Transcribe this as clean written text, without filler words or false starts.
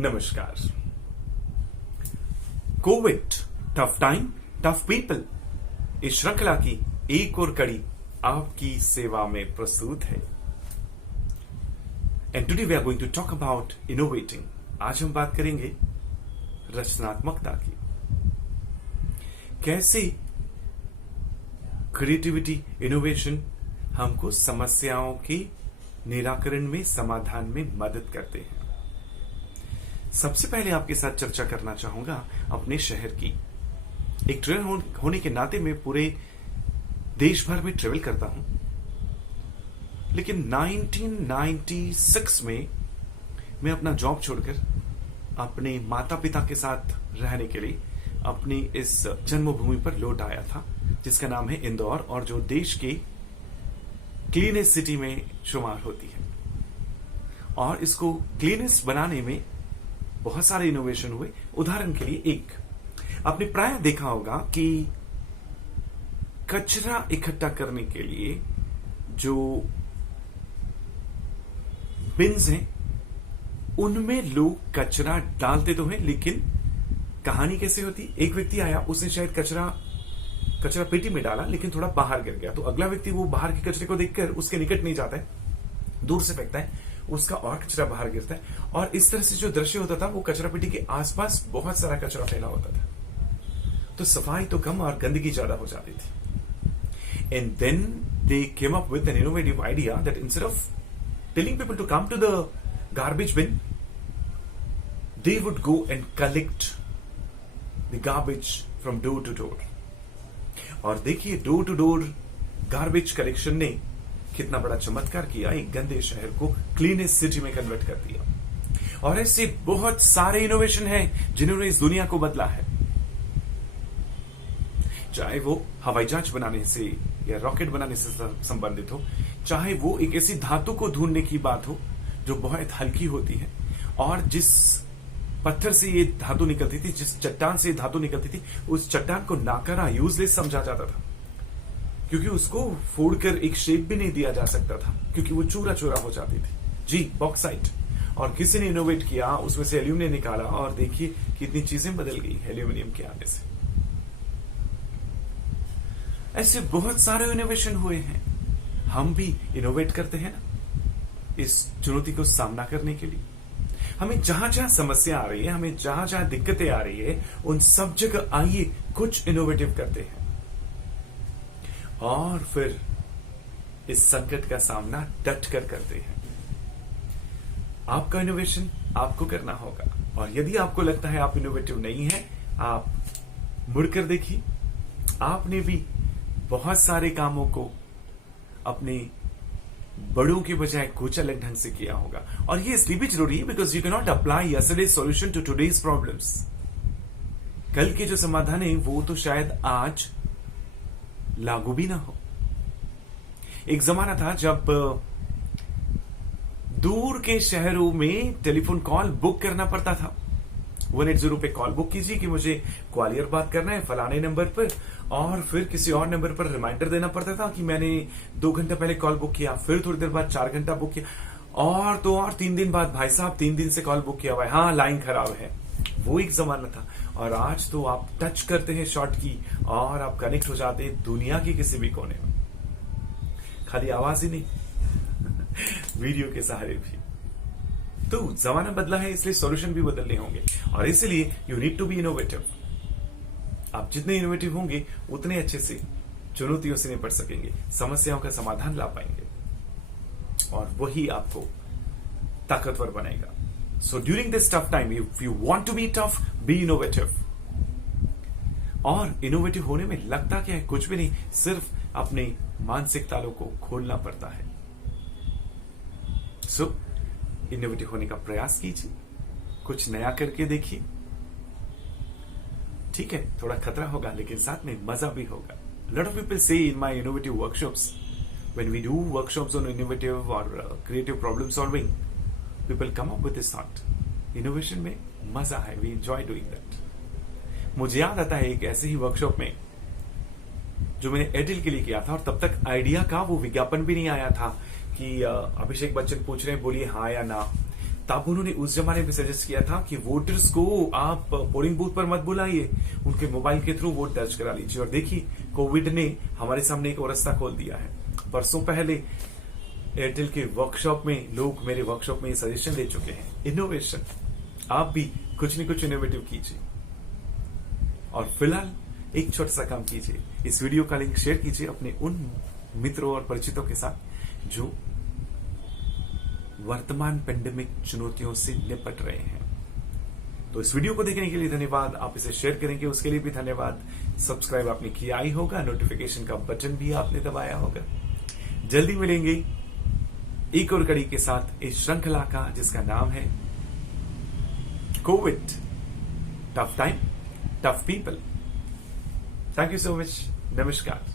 नमस्कार। Covid tough time tough people इस श्रृंखला की एक और कड़ी आपकी सेवा में प्रस्तुत है। And today we are going to talk about innovating. आज हम बात करेंगे रचनात्मकता की। कैसे क्रिएटिविटी इनोवेशन हमको समस्याओं के निराकरण में समाधान में मदद करते हैं। सबसे पहले आपके साथ चर्चा करना चाहूंगा अपने शहर की। एक ट्रेवलर होने के नाते मैं पूरे देश भर में ट्रेवल करता हूं, लेकिन 1996 में मैं अपना जॉब छोड़कर अपने माता पिता के साथ रहने के लिए अपनी इस जन्मभूमि पर लौट आया था, जिसका नाम है इंदौर, और जो देश के क्लीनेस्ट सिटी में शुमार होती है। और इसको क्लीनेस्ट बनाने में बहुत सारे इनोवेशन हुए। उदाहरण के लिए एक आपने प्राय देखा होगा कि कचरा इकट्ठा करने के लिए जो बिन्स हैं उनमें लोग कचरा डालते तो हैं, लेकिन कहानी कैसे होती, एक व्यक्ति आया, उसने शायद कचरा पेटी में डाला लेकिन थोड़ा बाहर गिर गया, तो अगला व्यक्ति वो बाहर के कचरे को देखकर उसके निकट नहीं जाता है, दूर से फेंकता है, उसका और कचरा बाहर गिरता है। और इस तरह से जो दृश्य होता था वो कचरा पेटी के आसपास बहुत सारा कचरा फैला होता था, तो सफाई तो कम और गंदगी ज्यादा हो जाती थी। And then they came up with an innovative idea that instead of telling people to come to the garbage bin, they would go and collect the garbage from door to door. और देखिए, door to door garbage collection ने कितना बड़ा चमत्कार किया, एक गंदे शहर को क्लीनेस्ट सिटी में कन्वर्ट कर दिया। और ऐसे बहुत सारे इनोवेशन हैं जिन्होंने इस दुनिया को बदला है, चाहे वो हवाई जहाज बनाने से या रॉकेट बनाने से संबंधित हो, चाहे वो एक ऐसी धातु को ढूंढने की बात हो जो बहुत हल्की होती है, और जिस पत्थर से ये धातु निकलती थी, जिस चट्टान से ये धातु निकलती थी, उस चट्टान को नाकारा, यूजलेस समझा जाता था, क्योंकि उसको फोड़कर एक शेप भी नहीं दिया जा सकता था, क्योंकि वो चूरा चूरा हो जाती थी। जी, बॉक्साइट। और किसी ने इनोवेट किया, उसमें से एल्यूमिनियम निकाला, और देखिए कितनी चीजें बदल गई एल्यूमिनियम के आने से। ऐसे बहुत सारे इनोवेशन हुए हैं। हम भी इनोवेट करते हैं ना, इस चुनौती को सामना करने के लिए। हमें जहां जहां समस्या आ रही है, हमें जहां जहां दिक्कतें आ रही है, उन सब जगह आइए कुछ इनोवेटिव करते हैं, और फिर इस संकट का सामना डट कर करते हैं। आपका इनोवेशन आपको करना होगा, और यदि आपको लगता है आप इनोवेटिव नहीं है, आप मुड़कर देखिए, आपने भी बहुत सारे कामों को अपने बड़ों के बजाय कुछ अलग ढंग से किया होगा। और ये इसलिए भी जरूरी है because you can not apply yesterday's solution to today's problems. कल के जो समाधान है वो तो शायद आज लागू भी ना हो। एक जमाना था जब दूर के शहरों में टेलीफोन कॉल बुक करना पड़ता था। 180 पे कॉल बुक कीजिए कि मुझे ग्वालियर बात करना है फलाने नंबर पर, और फिर किसी और नंबर पर रिमाइंडर देना पड़ता था कि मैंने 2 घंटे पहले कॉल बुक किया, फिर थोड़ी देर बाद 4 घंटा बुक किया, और 3 दिन बाद भाई साहब 3 दिन से कॉल बुक किया हुआ है, हाँ लाइन खराब है। वो एक जमाना था। और आज तो आप टच करते हैं शॉर्ट की और आप कनेक्ट हो जाते हैं दुनिया के किसी भी कोने में, खाली आवाज ही नहीं वीडियो के सहारे भी। तो जमाना बदला है, इसलिए सॉल्यूशन भी बदलने होंगे, और इसलिए you need to be innovative. आप जितने इनोवेटिव होंगे उतने अच्छे से चुनौतियों से निपट सकेंगे, समस्याओं का समाधान ला पाएंगे, और वही आपको ताकतवर बनेगा। So during this tough time, if you want to be tough, be innovative. और इनोवेटिव होने में लगता क्या है, कुछ भी नहीं, सिर्फ अपने मानसिक तालों को खोलना पड़ता है। सो इनोवेटिव होने का प्रयास कीजिए, कुछ नया करके देखिए। ठीक है, थोड़ा खतरा होगा लेकिन साथ में मजा भी होगा। Lot of people say in my innovative workshops, when we do workshops on innovative और creative problem solving, people come up with this thought, innovation में मजा है, वी एंजॉय डूइंग दैट। मुझे याद आता है एक ऐसे ही वर्कशॉप में जो मैंने एयरटेल के लिए किया था, और तब तक आइडिया का वो विज्ञापन भी नहीं आया था कि अभिषेक बच्चन पूछ रहे हैं बोलिए हाँ या ना। तब उन्होंने उस जमाने में सजेस्ट किया था कि वोटर्स को आप पोलिंग बूथ पर मत बुलाइए, उनके मोबाइल के थ्रू वोट दर्ज करा लीजिए। और देखिए, कोविड ने हमारे सामने एक और रास्ता खोल दिया है। परसों पहले एयरटेल के वर्कशॉप में लोग मेरे वर्कशॉप में ये सजेशन दे चुके हैं, इनोवेशन। आप भी कुछ न कुछ इनोवेटिव कीजिए। और फिलहाल एक छोटा सा काम कीजिए, इस वीडियो का लिंक शेयर कीजिए अपने उन मित्रों और परिचितों के साथ जो वर्तमान पेंडेमिक चुनौतियों से निपट रहे हैं। तो इस वीडियो को देखने के लिए धन्यवाद। आप इसे शेयर करेंगे उसके लिए भी धन्यवाद। सब्सक्राइब आपने किया ही होगा, नोटिफिकेशन का बटन भी आपने दबाया होगा। जल्दी मिलेंगे एक और कड़ी के साथ इस श्रृंखला का, जिसका नाम है Covid, tough time, tough people. Thank you so much. नमस्कार।